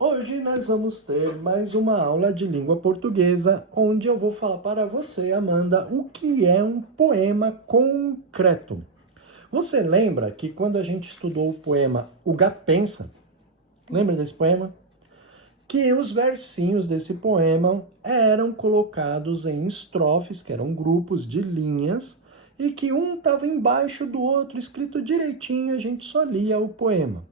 Hoje nós vamos ter mais uma aula de língua portuguesa, onde eu vou falar para você, Amanda, o que é um poema concreto. Você lembra que quando a gente estudou o poema O Gato Pensa, lembra desse poema? Que os versinhos desse poema eram colocados em estrofes, que eram grupos de linhas, e que um estava embaixo do outro, escrito direitinho, a gente só lia o poema.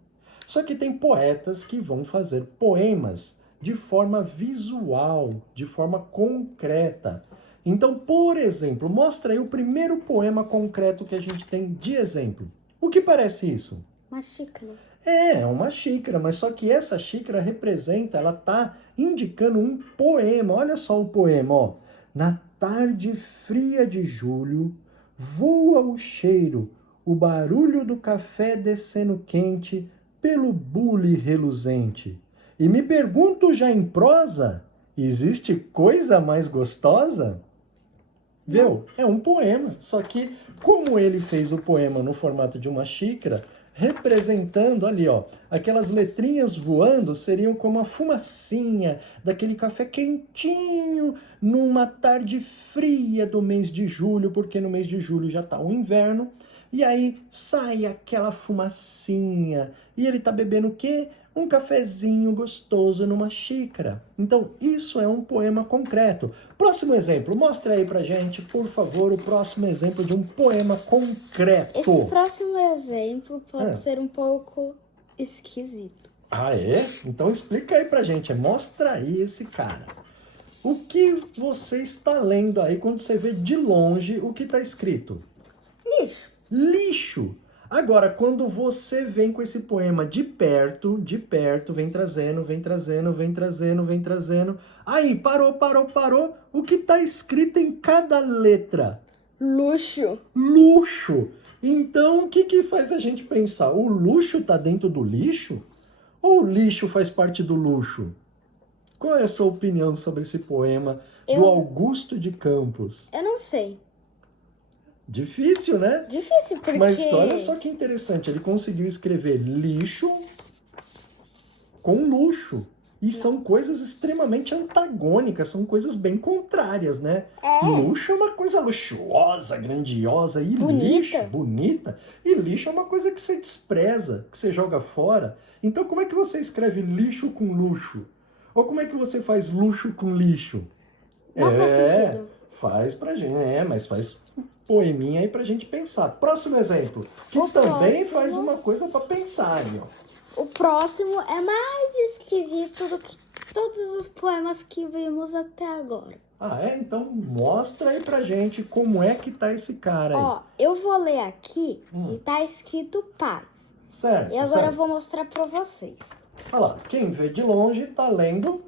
Só que tem poetas que vão fazer poemas de forma visual, de forma concreta. Então, por exemplo, mostra aí o primeiro poema concreto que a gente tem de exemplo. O que parece isso? Uma xícara. É uma xícara, mas só que essa xícara representa, ela tá indicando um poema. Olha só o poema, ó. Na tarde fria de julho, voa o cheiro, o barulho do café descendo quente pelo bule reluzente. E me pergunto já em prosa, existe coisa mais gostosa? Viu? É um poema, só que como ele fez o poema no formato de uma xícara, representando ali, ó, aquelas letrinhas voando seriam como a fumacinha daquele café quentinho numa tarde fria do mês de julho, porque no mês de julho já tá o inverno, e aí sai aquela fumacinha, e ele tá bebendo o quê? Um cafezinho gostoso numa xícara. Então, isso é um poema concreto. Próximo exemplo, mostra aí pra gente, por favor, o próximo exemplo de um poema concreto. Esse próximo exemplo pode ser um pouco esquisito. Ah, é? Então explica aí pra gente, mostra aí esse cara. O que você está lendo aí quando você vê de longe o que está escrito? Lixo. Lixo! Agora, quando você vem com esse poema de perto, vem trazendo, vem trazendo, vem trazendo, vem trazendo. Aí, parou. O que está escrito em cada letra? Luxo. Luxo! Então, o que faz a gente pensar? O luxo está dentro do lixo? Ou o lixo faz parte do luxo? Qual é a sua opinião sobre esse poema do Augusto de Campos? Eu não sei. Difícil, né? Difícil, porque... Mas olha só que interessante, ele conseguiu escrever lixo com luxo. E são coisas extremamente antagônicas, são coisas bem contrárias, né? Luxo é uma coisa luxuosa, grandiosa, e lixo, bonita. E lixo é uma coisa que você despreza, que você joga fora. Então como é que você escreve lixo com luxo? Ou como é que você faz luxo com lixo? Não faz sentido. Faz pra gente, mas faz poeminha aí pra gente pensar. Próximo exemplo, que também faz uma coisa pra pensar aí, ó. O próximo é mais esquisito do que todos os poemas que vimos até agora. Ah, é? Então mostra aí pra gente como é que tá esse cara aí. Ó, eu vou ler aqui e tá escrito paz. Certo. E agora eu vou mostrar pra vocês. Olha lá, quem vê de longe tá lendo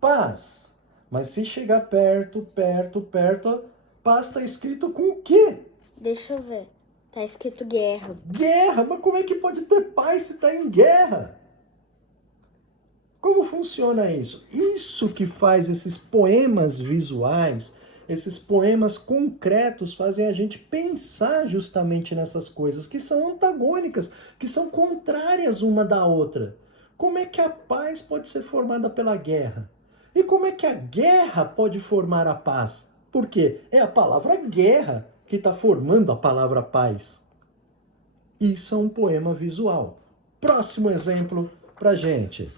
paz. Mas se chegar perto, paz tá escrito com o quê? Deixa eu ver. Tá escrito guerra. Guerra? Mas como é que pode ter paz se tá em guerra? Como funciona isso? Isso que faz esses poemas visuais, esses poemas concretos, fazem a gente pensar justamente nessas coisas que são antagônicas, que são contrárias uma da outra. Como é que a paz pode ser formada pela guerra? E como é que a guerra pode formar a paz? Porque é a palavra guerra que está formando a palavra paz. Isso é um poema visual. Próximo exemplo pra gente.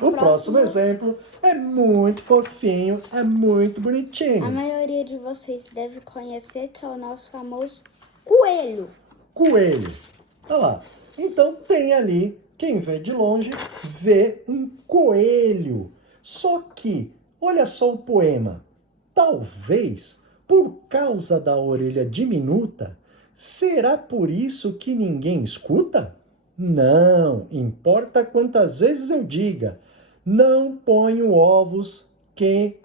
O próximo exemplo é muito fofinho, é muito bonitinho. A maioria de vocês deve conhecer que é o nosso famoso coelho. Coelho. Olha lá. Então tem ali, quem vê de longe, vê um coelho. Só que, olha só o poema. Talvez, por causa da orelha diminuta, será por isso que ninguém escuta? Não, importa quantas vezes eu diga. Não ponho ovos, que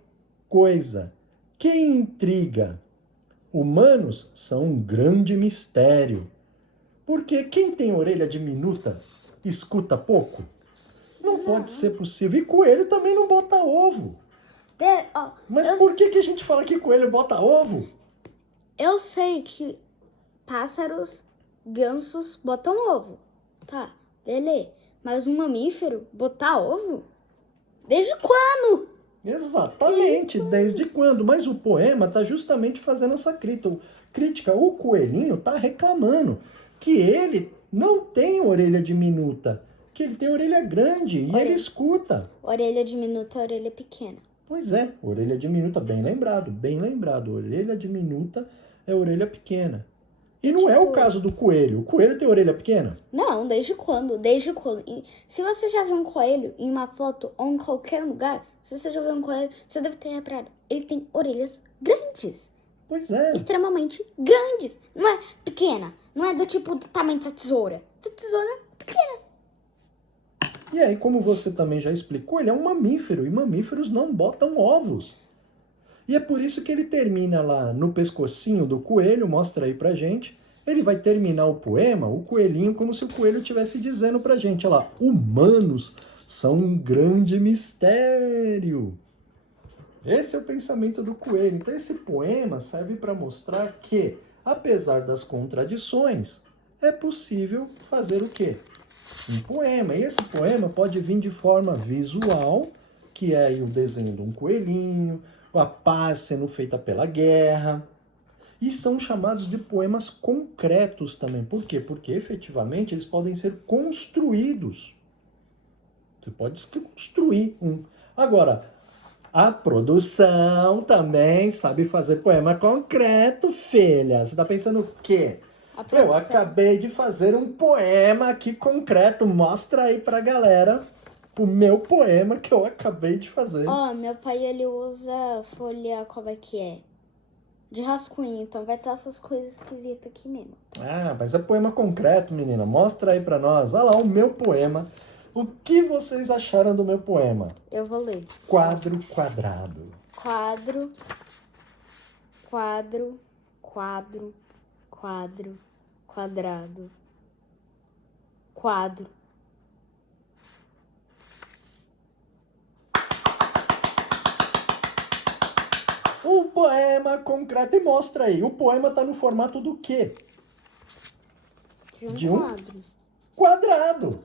coisa, que intriga. Humanos são um grande mistério. Porque quem tem orelha diminuta escuta pouco? Não pode ser possível. E coelho também não bota ovo. Mas por que a gente fala que coelho bota ovo? Eu sei que pássaros, gansos botam ovo. Tá, beleza. Mas um mamífero botar ovo? Desde quando? Exatamente, desde quando? Mas o poema está justamente fazendo essa crítica. O coelhinho está reclamando que ele não tem orelha diminuta, que ele tem orelha grande e ele escuta. Orelha diminuta, orelha pequena. Pois é, orelha diminuta, bem lembrado, bem lembrado. Orelha diminuta é orelha pequena. E não é o caso do coelho. O coelho tem orelha pequena? Não, desde quando? Desde quando? E se você já viu um coelho em uma foto ou em qualquer lugar, se você já viu um coelho, você deve ter reparado. Ele tem orelhas grandes. Pois é. Extremamente grandes. Não é pequena. Não é do tipo do tamanho da tesoura. Da tesoura é pequena. E aí, como você também já explicou, ele é um mamífero. E mamíferos não botam ovos. E é por isso que ele termina lá no pescocinho do coelho, mostra aí pra gente. Ele vai terminar o poema, o coelhinho, como se o coelho estivesse dizendo pra gente, olha lá, humanos são um grande mistério. Esse é o pensamento do coelho. Então esse poema serve para mostrar que, apesar das contradições, é possível fazer o quê? Um poema. E esse poema pode vir de forma visual, que é aí o desenho de um coelhinho, a paz sendo feita pela guerra. E são chamados de poemas concretos também. Por quê? Porque efetivamente eles podem ser construídos. Você pode construir um. Agora, a produção também sabe fazer poema concreto, filha. Você tá pensando o quê? Eu acabei de fazer um poema aqui concreto. Mostra aí pra galera o meu poema que eu acabei de fazer. Ó, meu pai, ele usa folha, como é que é? De rascunho, então vai ter essas coisas esquisitas aqui mesmo. Ah, mas é poema concreto, menina. Mostra aí pra nós. Olha lá o meu poema. O que vocês acharam do meu poema? Eu vou ler. Quadro quadrado. Quadro, quadro, quadro, quadro, quadrado, quadro. Um poema concreto. E mostra aí. O poema tá no formato do quê? De um quadro. Quadrado.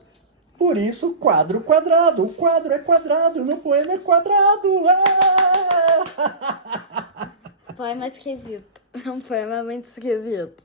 Por isso, quadro quadrado. O quadro é quadrado. O meu poema é quadrado. Ah! Poema esquisito. É um poema muito esquisito.